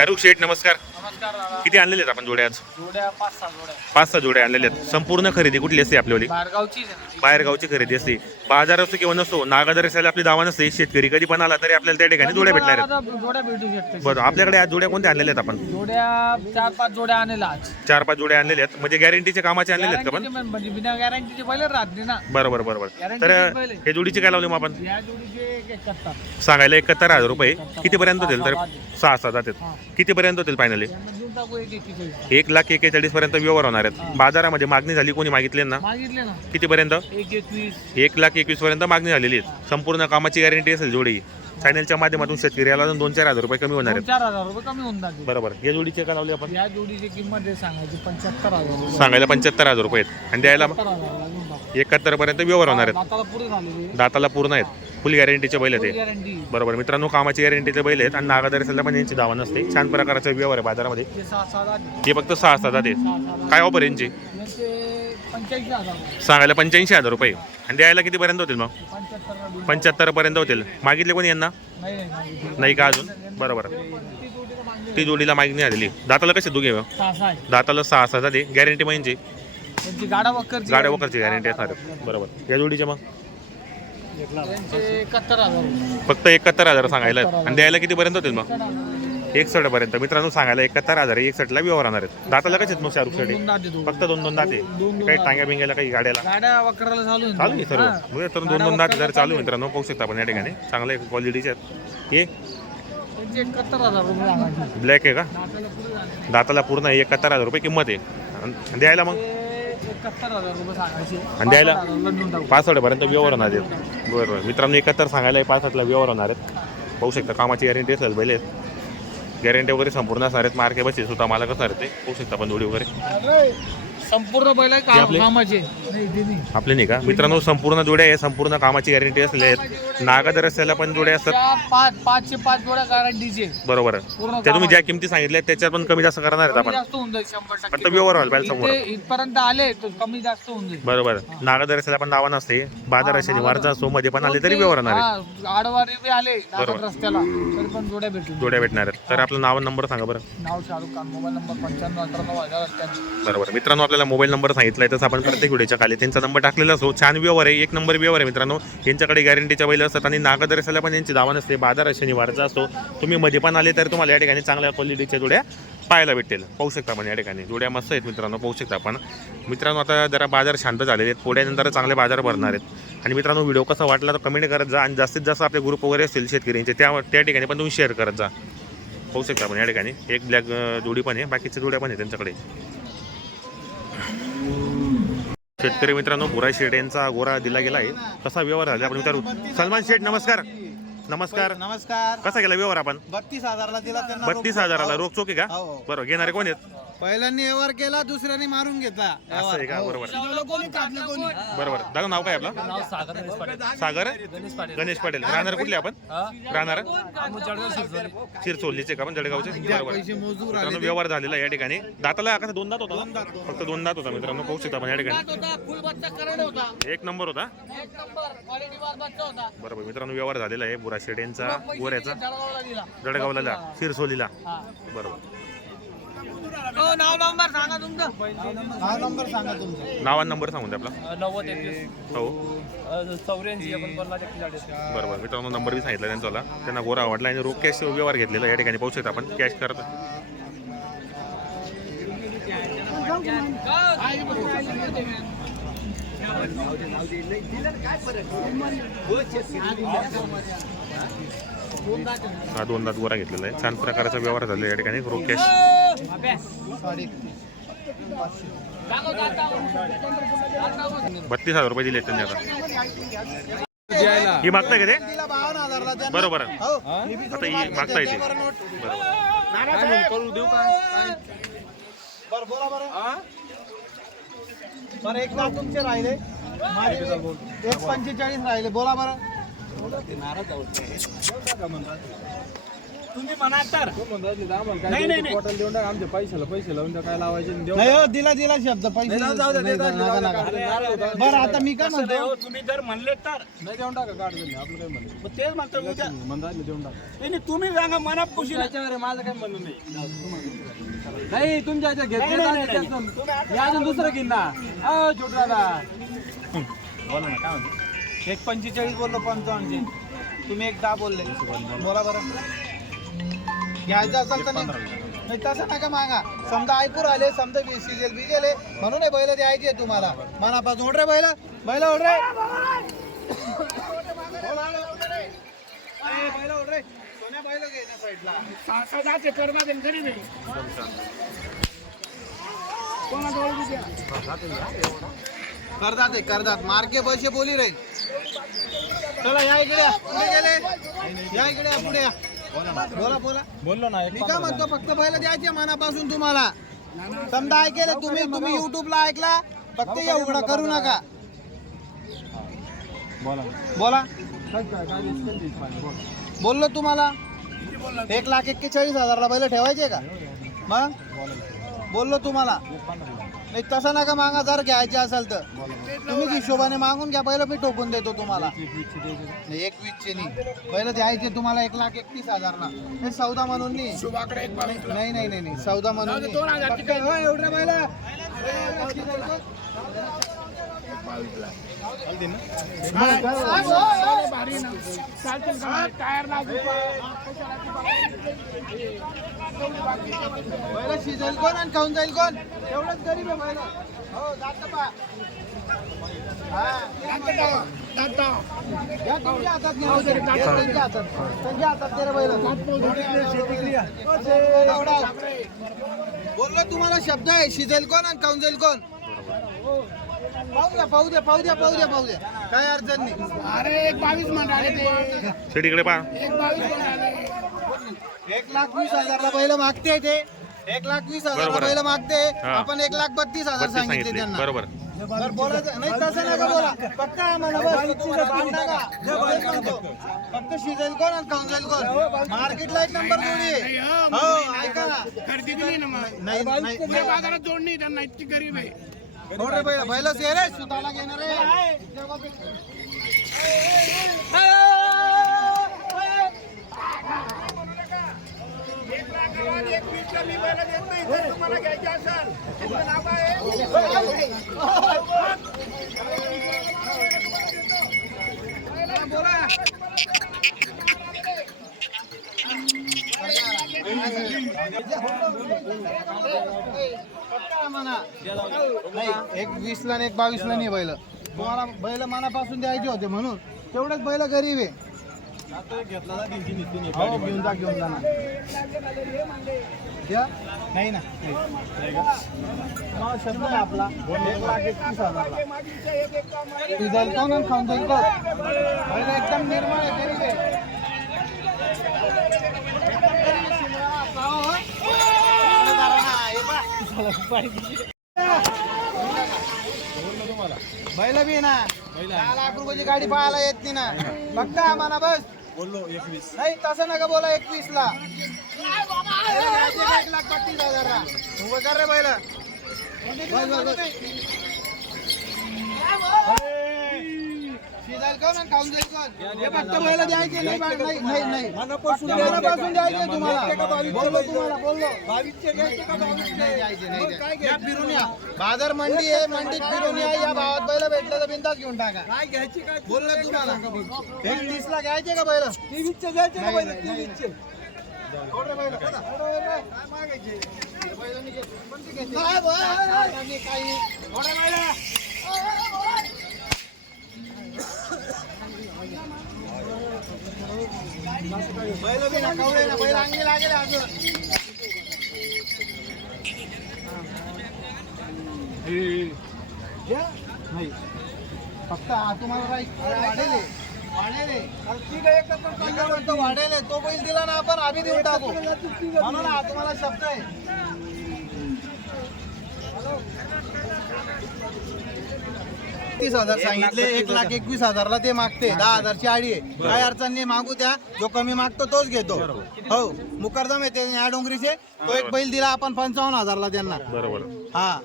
शाहरुख शेठ नमस्कार. किती आणलेले आहेत आपण जोड्या आज? जोड्या पाच सहा जोड्या. पाच सहा जोड्या आणलेल्या आहेत. संपूर्ण खरेदी कुठली असते आपल्यावाली? बाहेरगावचीच आहे ना. बाहेर गावची खरेदी असते. बाजार असतो किंवा नसतो नागादर असायला आपली दावा नसते. शेतकरी कधी पण आला तरी आपल्याला त्या ठिकाणी जोड्या भेटणार आहेत. आता जोड्या भेटू शकते बरं आपल्याकडे आज जोड्या कोणत्या आणलेल्या आहेत आपण? जोड्या चार पाच जोड्या आणल्या आज. चार पाच जोड्या आणलेल्या आहेत. म्हणजे गॅरंटीचे कामाचे आणलेले आहेत का पण? Guarantee म्हणजे बिना गॅरंटीचे पहिले राहते ना. बरोबर बरोबर. Guarantee तर चे पहिले. हे जोडीचे काय लावले मग आपण? या जोडीचे एक एकाहत्तर. सांगायला एकाहत्तर हजार रुपये. कितीपर्यंत होतील तर? सहा सहा जातात. कितीपर्यंत होतील फायनली यांना देऊन टाकू एक एकेचाळीस एक लाख एकेचाळीस पर्यंत व्यवहार होणार आहेत. बाजारामध्ये मागणी झाली कोणी मागितली ना? मागितले ना. कितीपर्यंत? एक एकवीस. एक लाख एकवीस पर्यंत मागणी झालेली आहे. संपूर्ण कामाची गॅरंटी असेल जोडी. चॅनलच्या माध्यमातून शेतकऱ्याला अजून दोन चार हजार रुपये कमी होणार दोन आहेत. चार हजार रुपये कमी होऊन जाते बरोबर. या जोडीचे काय लावले आपण? या जोडीची किंमत आहे सांगायची पंच्याहत्तर हजार रुपये. सांगायला पंच्याहत्तर हजार रुपये आहेत. आणि द्यायला एकाहत्तर पर्यंत व्यवहार होणार आहेत. दाताला झालेली दाताला पूर्ण आहेत. फुल गॅरंटीचे बैल आहेत हे. गॅरंटी बरोबर. मित्रांनो कामाची गॅरंटीचे बैल आहेत आणि नागादार असेल पण यांची दावा नसते छान प्रकारचा व्यवहार आहे बाजारामध्ये. सहा आठ- हे फक्त सहा असतात ते सहा सहा काय ऑफर यांची? यांचे पंच्याऐंशी हजार रुपये. सांगायला पंच्याऐंशी हजार रुपये. आणि द्यायला कितीपर्यंत होतील मग? पंच्याहत्तर देऊन पंच्याहत्तर पर्यंत होतील. मागितले कोणी यांना? नाही नाही का अजून? बरोबर. ती जोडीला मागणी आलेली. दाताला कसे दोघे मग? सहा दाताला सहा सहा जाते गॅरंटी म्हणजे त्यांची गाडा वक्करची गाड्या वगैरेची गॅरंटी असणार. बरोबर. या जोडीच्या मग? एकाहत्तर हजार. फक्त एकाहत्तर हजार सांगायला. आणि द्यायला कितीपर्यंत होतील मग? एकाहत्तर हजार. एकसठ पर्यंत मित्रांनो सांगायला एकाहत्तर हजार एकसठला व्यवहार होणार आहेत. दाताला कसे आहेत मग शाहरुख दोन. फक्त दोन दोन दाते काही टांग्या बिंग्याला काही गाड्याला. चालू आहे सर्व. म्हणजे तर दोन दोन दाते जर चालू आहे मित्रांनो. पाहू शकता आपण या ठिकाणी. चांगल्या क्वालिटीचे आहेत. हे. ब्लॅक आहे. का? दाताला पूर्ण एकाहत्तर हजार रुपये किंमत आहे. आणि द्यायला मग? आणि द्यायला? पासष्टपर्यंत व्यवहार होणार आहेत. बरं बरं. मित्रांनो एकाहत्तर सांगायला पासष्टला व्यवहार होणार आहेत. पाहू शकता कामाची गॅरंटी असेल पहिले. गॅरंटी वगैरे संपूर्ण असणार आहेत. मार्के बसेस सुद्धा मला असणार आहेत ते. होऊ शकता पण जोडी वगैरे. संपूर्ण बैल आहे का आपले? कामाचे. नाही ते नाही. आपले नाही का? मित्रांनो संपूर्ण जोड्या आहे संपूर्ण कामाची गॅरंटी असलेल्या आहेत. नागादर असलेल्या पण जोड्या असतात. चार पाच पाचशे पाच जोड्या गॅरंटीचे बरोबर. पूर्ण त्या तुम्ही ज्या किमती सांगितल्या त्याच्यात पण कमी जास्त करणार आहेत कमी आपण. जास्त होऊन जाईल शंभर फक्त टक्के व्यवहार व्हायला पाहिजे समोर. इथे इथपर्यंत आले तर कमी जास्त होऊन जाईल. बरोबर. नागादर असलेला पण नावा नसते. बाजार असे निवारचा असतो मध्ये पण आले तरी व्यवहार होणार हा, आडवारी बी आले बरोबर. रस्त्याला तरी पण जोड्या भेटून जोड्या भेटणार आहेत. तर आपलं नाव नंबर सांगा बरं. नाव शाहरुख खान मोबाईल नंबर पंच्याण्णव अठ्ठ्याण्णव हजार अठ्ठ्याण्णव. बरोबर. मित्रांनो आपल्याला मोबाईल नंबर सांगितला आहे तसं आपण प्रत्येक व्हिडिओच्या खाली त्यांचा नंबर टाकलेला असतो. छान व्यवहार आहे एक नंबर व्यवहार आहे मित्रांनो. यांच्याकडे गॅरंटीच्या बैल असतात आणि नागदर्शाला पण यांची दावा नसते बाजार शनिवारचा असतो. तुम्ही मध्ये पण आले तर तुम्हाला या ठिकाणी चांगल्या क्वालिटीच्या जोड्या पाहायला भेटेल पाहू शकता आपण या ठिकाणी. जोड्या मस्त आहेत मित्रांनो पाहू शकता आपण. मित्रांनो आता जरा बाजार शांत झालेले आहेत. पुढ्यानंतर चांगले बाजार भरणार आहेत. आणि मित्रांनो व्हिडिओ कसा वाटला तर कमेंट करत जा. आणि जास्तीत जास्त आपले ग्रुप वगैरे असतील शेतकऱ्यांचे त्या त्या ठिकाणी पण तुम्ही शेअर करत जा. पाहू शकता आपण या ठिकाणी. एक ब्लॅक जोडी पण आहे. बाकीच्या जोड्या पण आहे त्यांच्याकडे. शेतकरी मित्रांनो बुरा शेठ यांचा गोरा दिला गेला आहे कसा व्यवहार झाला? आपण विचारू. सलमान शेठ नमस्कार. नमस्कार. नमस्कार. कसा गेला व्यवहार आपण? बत्तीस हजारला दिला बत्तीस हजाराला रोख चोक का? हो. बरोबर घेणारे कोण आहेत? पहिल्यांनी व्यवहार केला दुसऱ्याने मारून घेतला. असं आहे का? बरोबर. शिकवलं कोणी काढलं कोणी? बरोबर. दादा नाव काय आपलं? नाव सागर गणेश पाटील. सागर? गणेश पाटील. गणेश पाटील. राहणार कुठले आपण? राहणार? जळगाव शिरसोली. चिरचोलीचे का आपण जळगावचे? बरोबर. पैसे मोजूर मित्रांनो व्यवहार झालेला आहे या ठिकाणी. दाताला कसं दोन दात होता ना? फक्त दोन दात होता मित्रांनो पाहू शकता आपण या ठिकाणी. होता फुल बच्चा करड होता. एक नंबर होता. एक नंबर क्वालिटी वार बच्चा होता. बरोबर मित्रांनो व्यवहार झालेला आहे. बुरा शेठ यांचा गोऱ्याचा. जळगावला दिला. जळगावला शिरसोलीला. हा. बरोबर. हो, नाव नंबर सांगा तुमचं. हा नंबर सांगा तुमचा. नाव आणि नंबर सांगून द्या आपला. नव्वद एकवीस. हो. चौऱ्याऐंशी बरोबर मित्रांनो नंबर बी सांगितला त्यांचा त्यांना गोरा आवडला आणि रोख कॅश व्यवहार घेतलेला या ठिकाणी. पाहू शकता आपण कॅश करत हा दोन दात गोरा घेतलेला आहे. छान प्रकारचा व्यवहार झालेला आहे या ठिकाणी. रोख कॅश. बत्तीस हजार रुपये दिले त्यांनी आता ही मागताय का ते बरोबर हो ही आता ही मागते. मागताय ते. बरोबर एक लाख तुमचे राहिले माझे एक पंचेचाळीस राहिले बोला बरं तुम्ही म्हणा तर. नाही नाही नाही. देऊन टाका आमच्या पैशाला पैसे लावून द्या, काय लावायचे आणि देऊन नाही हो दिला दिला शब्द पैसे नाही, जाऊ नाही, नका, नका. द्या. अरे, अरे, बरं आता मी काय नाही म्हणतो? हो, तुम्ही जर म्हणले तर. नाही देऊन टाका काढ तुम्ही आपलं काय मग तेच म्हणतो उद्या देऊन टाका. नाही नाही, तुम्ही सांगा मना खुशी त्याच्यावर माझं काय म्हणणं नाही. नाही तुमच्या ह्याच्या नाही, नाही, नाही, घेतले नाही. तुम्ही आता- मी अजून दुसरं घेईन ना. अहो छोटू दादा. बोला ना काय म्हणतो? एक पंचेचाळीस बोललो पंचावन्नचे तुम्ही एक दहा बोलले. बोला बरं. घ्यायचं असेल तर नाही. नाही, तसं नका मागा. समजा ऐकून आले समजा सिरियल बी गेले म्हणून बैल द्यायचे तुम्हाला. मनापासून. ओढ रे बैल. बैल ओढ रे. बैल ओढ रे सोन्या बैल घे ना साईडला करतात आहे, करतात. मार्के पैसे बोली रे. चला या इकडे या. या इकडे या, पुढे या. बोला बोला. बोललो ना मी काय म्हणतो फक्त पहिलं द्यायचे मनापासून तुम्हाला. समजा ऐकेले तुम्ही तुम्ही युट्यूबला ऐकला फक्त या उघडा करू नका. बोला बोला. बोललो तुम्हाला. एक लाख एक्केचाळीस हजारला पहिलं ठेवायचे का? मग? बोललो तुम्हाला. नाही तसं नका मागा जर घ्यायचे असेल तर. तुम्ही हिशोबाने मागून घ्या पहिलं मी टोकून देतो तुम्हाला. नाही एक वीसचे नाही. पहिलं द्यायचे तुम्हाला एक लाख एकतीस हजारला. हे सौदा म्हणून नाही. नाही नाही नाही नाही. सौदा म्हणून नाही. फक्त, हो, एवढं पहिलं पहिलं शिजेल कोण आणि खाऊन जाईल कोण? एवढंच गरीब आहे पहिलं हो जात पा. हा. हातात. या त्यांच्या हातात. त्यांच्या हातात रे पहिलं. एवढा. बोललो तुम्हाला शब्द आहे. शिजेल कोण आणि खाऊन जाईल कोण? पाहू द्या पाहू द्या पाहू द्या पाहू द्या पाहू द्या. काय अडचण नाही. अरे एक बावीस म्हणा ते. शेट इकडे पहा. एक बावीस म्हणा एक लाख वीस हजारला पहिलं मागते ते. एक लाख वीस हजारला बरोबर. आहे. पहिलं मागते. हा. आपण एक लाख बत्तीस हजार बत्तीस सांगितले सांगितले. त्यांना. बरोबर. बरं, बोलायचं नाही तसं नका बोला. फक्त आम्हाला बस तुम्हाला सांगू नका. तेच म्हणतो. फक्त शिजेल कोण आणि खाऊन जाईल कोण मार्केटला एक नंबर जोडी आहे. हो ऐका खरेदी नाही ना. मग. नाही नाही कुठल्या बाजारात जोड नाही त्यांना? इतकी गरीब आहे. हो रे बैल बैलच ये रे सुताला घेणार बोला नाही एक वीस ला एक बावीस ला नाही बैल. तुम्हाला बैल मनापासून द्यायचे होते म्हणून. तेवढेच बैल गरीब आहे. घेतला हो घेऊन जा घेऊन जा ना. द्या? नाही ना. मला शब्द आहे आपला. एक लाख एकतीस हजारला ती जाईल कोण खाऊन जाईल कोण बैल एकदम निर्मळ आहे गरीब आहे इकडे जरा ना, हे पहा. बैल बी ना. दहा लाख रुपयाची गाडी पाहायला येत नाही ना. फक्त आम्हाला बस. बोललो एकवीस. नाही तसं नका बोला एकवीस ला. एक लाख पस्तीस हजार उभं कर रे बैल. बस, बस, बस. शिजायला कोण आणि खाऊन जाईल कोण हे फक्त बैल द्यायचे नाही बा- नाही नाही नाही मनापासून फक्त मनापासून द्यायचे तुम्हाला घ्यायचे का बावीसचे बोललो घ्यायचे? तुम्हाला बोललो बावीसचे घ्यायचे का बावीसचे? नाही द्यायचे नाही द्यायचे. या फिरून या बाजार मंडी आहे मंडीत फिरून या या भावात बैल भेटलं तर बिंदास घेऊन टाका काय घ्यायची काय बोललो तुम्हाला एक तीस ला घ्यायचे का बैल तेवीसचे घ्यायचे का नाही, पहिले? नाही. तेवीसचे. बैल. काय मागायचे? बैलांनी घेतले. कोणते घेतले? बैलांनी काही. बैल. बैल बी ना बैल अंगी लागेल अजून नाही फक्त हा तुम्हाला वाढेल वाढेल आहे. ठीक आहे, वाढेल तो बैल दिला ना आपण आम्ही देऊन टाकू म्हणून हा तुम्हाला शब्द आहे तीस हजार सांगितले एक लाख एकवीस हजारला ते मागते. दहा हजारची आडी आहे. काय अडचण नाही मागू द्या. जो कमी मागतो तोच घेतो. हो मुकरदम येते या डोंगरीचे. तो एक बैल दिला आपण पंचावन्न हजारला त्यांना. बरोबर. हा.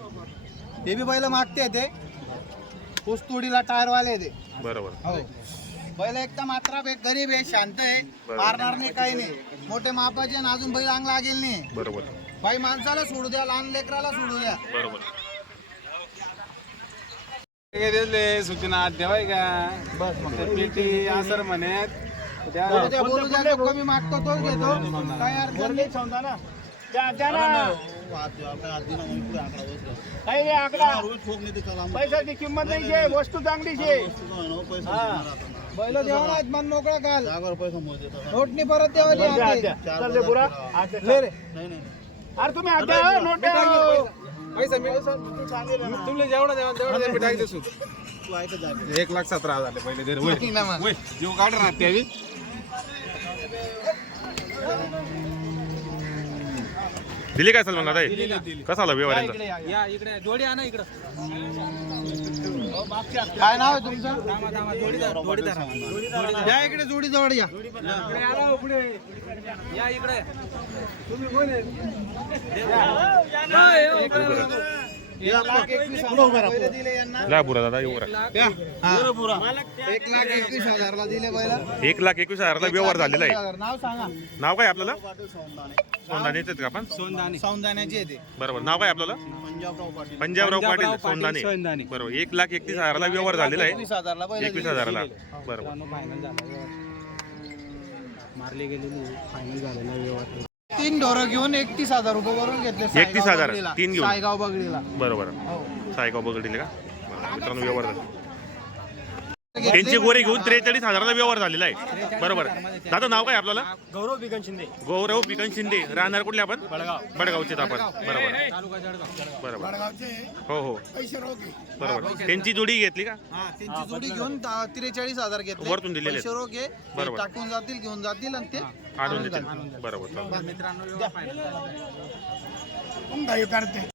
ते बी बैल मागते ते. ऊसतोडीला टायर वाले ते. बरोबर. हो. बैल एकदम मात्रा एक गरीब आहे शांत आहे. मारणार नाही काही नाही. मोठे मापाचे आणि अजून बैल अंग लागेल नाही. बरोबर. बाई माणसाला सोडू द्या लहान लेकराला सोडू द्या. बरोबर. सूचना ठेवाय का बस मग पेटी असर म्हणत बोलू द्या बोलू द्या जो कमी मागतो तोच घेतो काय अडचण नाही पैशाची किंमत नाही घे वस्तू चांगली घे बैल द्यावा ना मन मोकळा काल नोटनी परत द्यावा चालते बुरा ले रे अरे तुम्ही आता नोट तुला जेवढं देवा तेवढं मी टाक देसू एक लाख सतरा हजार पहिले दे जीव काढ ना त्यावी दिली काय सलमान दादा कसा आला व्यवहार? या इकडे जोडी आणा इकडं. काय नाव आहे तुमचं? या इकडे जोडी जवळ या. या इकडे एक लाख एकवीस हजार बैल दिले यांना. ला बुरा दादा येऊ रा. हा. एक लाख एकवीस हजारला दिले बैल एक लाख एकवीस हजारला व्यवहार झालेला आहे. नाव सांगा. नाव काय आपल्याला? सोनदाने येतात का आपण? सौंदाण्याची येते बरोबर. नाव काय आपल्याला पंजाबराव पाटील. सोनदाने बरोबर. एक लाख एकतीस हजाराला व्यवहार झालेला आहे. एकवीस हजारला बैल एकवीस दिले. हजाराला. बरोबर. तीन ढोरं घेऊन एकतीस हजार रुपये वरून घेतले 31,000, तीन घेऊन. सायगाव बगडीला. बरोबर. हो. सायगाव बगडीले का? मित्रांनो व्यवहार झाला. त्यांची गोरे घेऊन त्रेचाळीस हजाराचा व्यवहार झालेला आहे. बरोबर. दादा नाव काय आपल्याला? गौरव बिगन शिंदे. गौरव बिकन शिंदे. राहणार कुठले आपण? बडगावचे आपण. बरोबर. बरोबर. हो हो. बरोबर. त्यांची जोडी घेतली का? हा, त्यांची जोडी घेऊन त्रेचाळीस हजार घेतले. वरतून दिलेले बरोबर. टाकून जातील घेऊन जातील आणि ते आणून देतील. बरोबर. करते